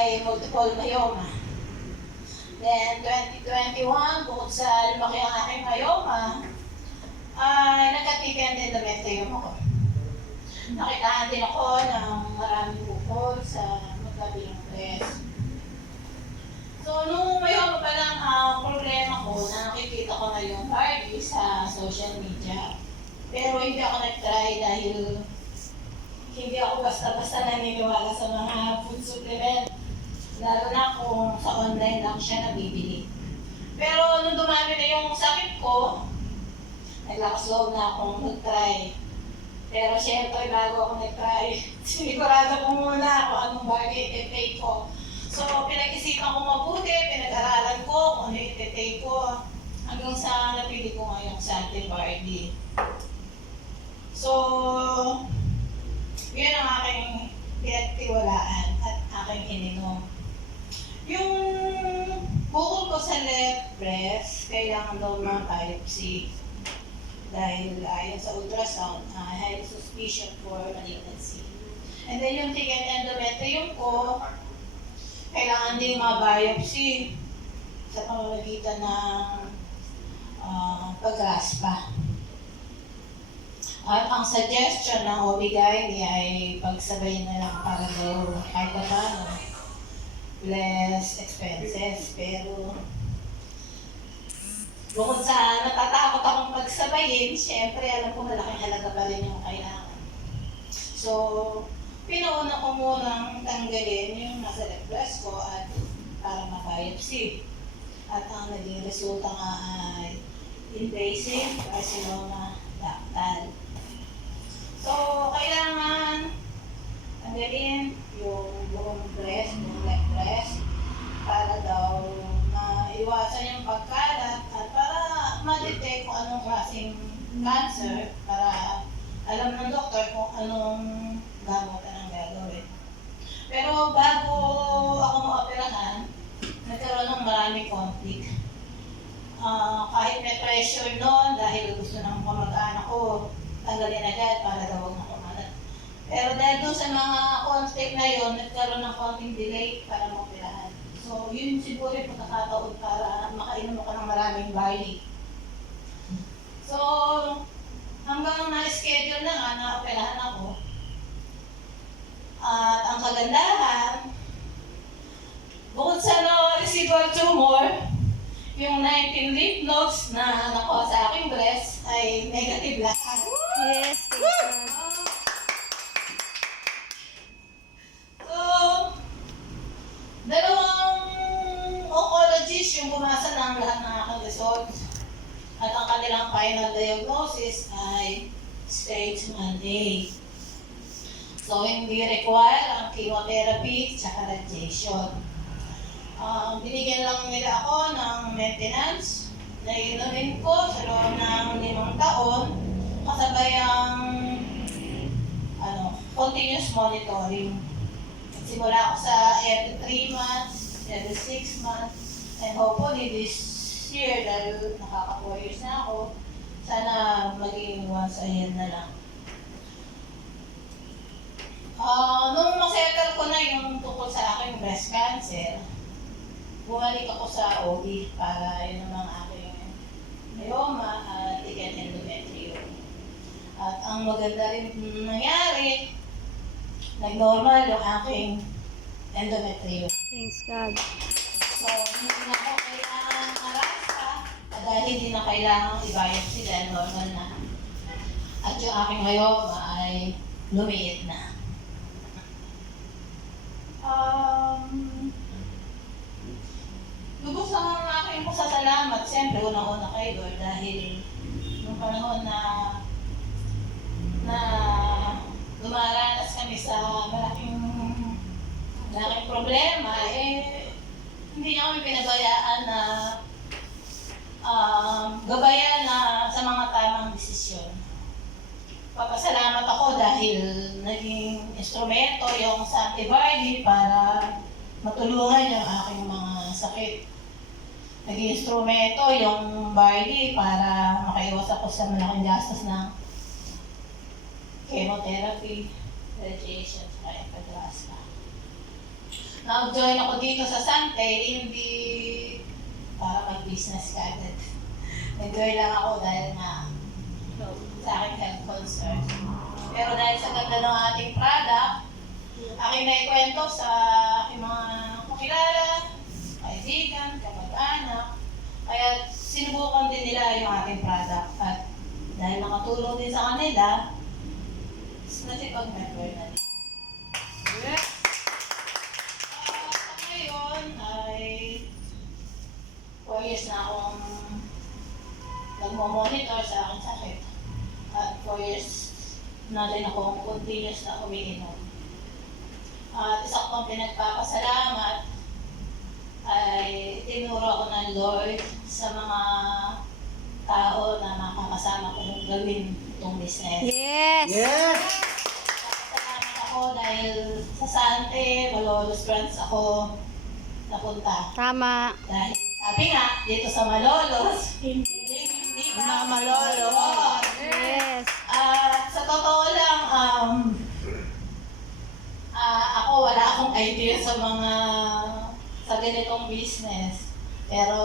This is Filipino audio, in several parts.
may multiple myeloma. Then, 2021, bukod sa lumaki ang aking myeloma, ay nagka-thickened endometrium ako. Nakitaan din ako ng maraming bukol sa magkabilang breast. So, nung myeloma pa lang ang problema ko, na nakikita ko na yung party sa social media. Pero hindi ako nag-try dahil hindi ako basta-basta naniniwala sa mga food supplement. Lalo na kung sa online lang siya nabibili. Pero nung dumami na yung sakit ko, naglakas loob na akong mag-try. Pero syempre, bago ako nag-try, sinigurado ko muna kung anong bagay i-take ko. So, pinag-isipan ko mabuti, pinag-aralan ko kung ano i-take ko, hanggang sa napili ko ngayong Santivardi. So, yun ang aking pinagtiwalaan at aking ininom. Yung bukol ko sa left breast, kailangan daw mga biopsy. Dahil ayon sa ultrasound, highly suspicion for malignancy. And then yung thickened endometrium ko, kailangan din ma-biopsy sa pamamagitan ng pag-raspa. At ang suggestion ng OB-GYN ay pagsabayin na lang para daw kahit pa paano less expenses. Pero bukod sa natatakot akong pagsabayin, syempre alam ko malaking halaga pa rin yung kailangan. So, pinuuna ko munang tanggalin yung nasa left breast ko at para ma-biopsy. At ang naging resulta nga ay invasive carcinoma ductal. So, kailangan tanggalin yung buong breast, yung left breast, para daw maiwasan yung pagkalat at para ma-detect kung anong klaseng cancer, para alam ng doktor kung anong gamutan ang gagawin. Pero bago ako maoperahan, nagkaroon ng maraming conflict. Kahit may pressure noon dahil gusto ng kamag-anak ko, tanggalin agad para daw huwag na kumalat. Pero dahil doon sa mga conflict na yun, nagkaroon ng konting delay para maoperahan. So, yun siguro yung pagkakataon para makainom ako ng maraming barley. So, hanggang na-schedule na nga, na-operahan ako. At ang kagandahan, bukod sa no residual tumor, yung 19 lymph nodes na nakuha sa aking breast ay negative lahat. Yes, thank you. So, dalawang oncologist yung bumasa ng lahat ng aking results. At ang kanilang final diagnosis ay stage 1A. So, hindi require ang chemotherapy at radiation. Binigyan lang nila ako ng maintenance na inumin ko sa loob ng 5 taon kasabay ang continuous monitoring. Simula ako sa every 3 months, every 6 months, and hopefully this year, dahil nakaka 4 years na ako, sana maging once a year na lang. Nung masettle ko na yung tungkol sa aking breast cancer, bumalik ako sa OB para yun ang mga aking myeloma at thickened endometrium. At ang maganda rin nangyari, nag-normal yung aking endometrium. Thanks God. So, hindi na ako kailangan arasta dahil hindi na kailangan i-biopsy dahil normal na. At yung aking myeloma ay lumiit na. Lubos ang aking pasasalamat, siyempre unang-una kay Lord dahil nung panahon na dumaranas kami sa malaking problema, hindi niya kami pinabayaan na gabayan na sa mga tamang desisyon. Papasalamat ako dahil naging instrumento yung Santivardi para matulungan yung aking mga sakit. Naging instrumento yung barley para makaiwas ako sa malaking gastos ng chemotherapy, radiation, at pag-raspa. nag-join ako dito sa Sante, hindi para mag-business ka agad. Nag-join lang ako dahil nga sa aking health concern. Pero dahil sa ganda ng ating product, aking naikwento sa aking mga kakilala, kaibigan, kamag-anak. Kaya sinubukan din nila yung ating product. At dahil nakatulong din sa kanila, nasipag-member na din. Yes. Sa ngayon ay 4 years na akong nagmo-monitor sa aking sakit. At 4 years na din akong continuous na umiinom. At isa kong pinagpapasalamat ay tinuro ako ng Lord sa mga tao na makakasama ko nung gawin itong business. Yes. Yes! Salamat ako dahil sa Sante, Malolos Branch ako napunta. Tama. Dahil sabi nga, dito sa Malolos, hindi ka Malolos. Yes. At sa totoo lang, ako wala akong idea sa ganitong business. Pero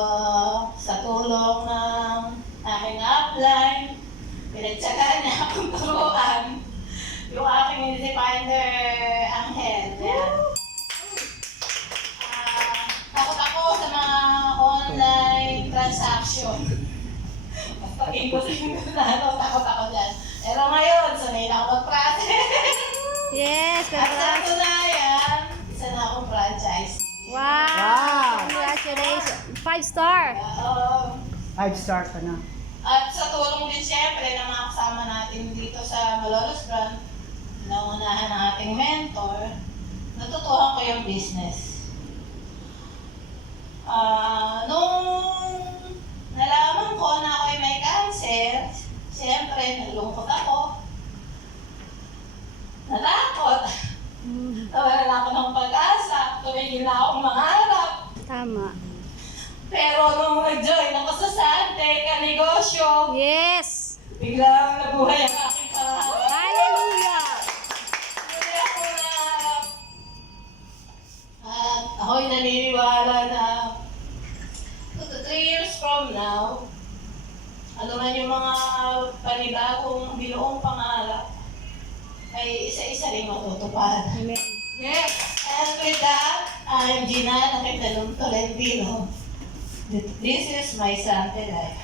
sa tulong ng aking upline, pinagtsagaan niya akong turuan yung aking Easy Finder Angel. Yan. Takot ako sa mga online transaction. Pag imposible na takot ako dyan. Pero ngayon, sanay na ako mag-process. Yes. At sa Congrats. tunayan, isa na akong franchise. Wow. Wow. Congratulations. 5-star. 5 stars ka na. At sa tulong din siyempre ng mga kasama natin dito sa Malolos Brand, naunahan ng ating mentor, natutuhan ko yung business. Nung nalaman ko na ako ay may cancer, siyempre nalungkot ako. Natakot. Nawalan ako ng pag-asa. Tumigil na akong mangarap. Tama. Pero nung nag-join ako sa Sante, ka-negosyo, Yes. biglang nabuhay ang aking pangarap. Hallelujah. Kaya ako na, at ako'y naniniwala na 2 to 3 years from now, ano man yung mga panibagong binuong pangarap, ay isa-isa rin matutupad. Amen. Yes! And with that, I'm Gina Nakitanong Tolentino. This is my Sante life.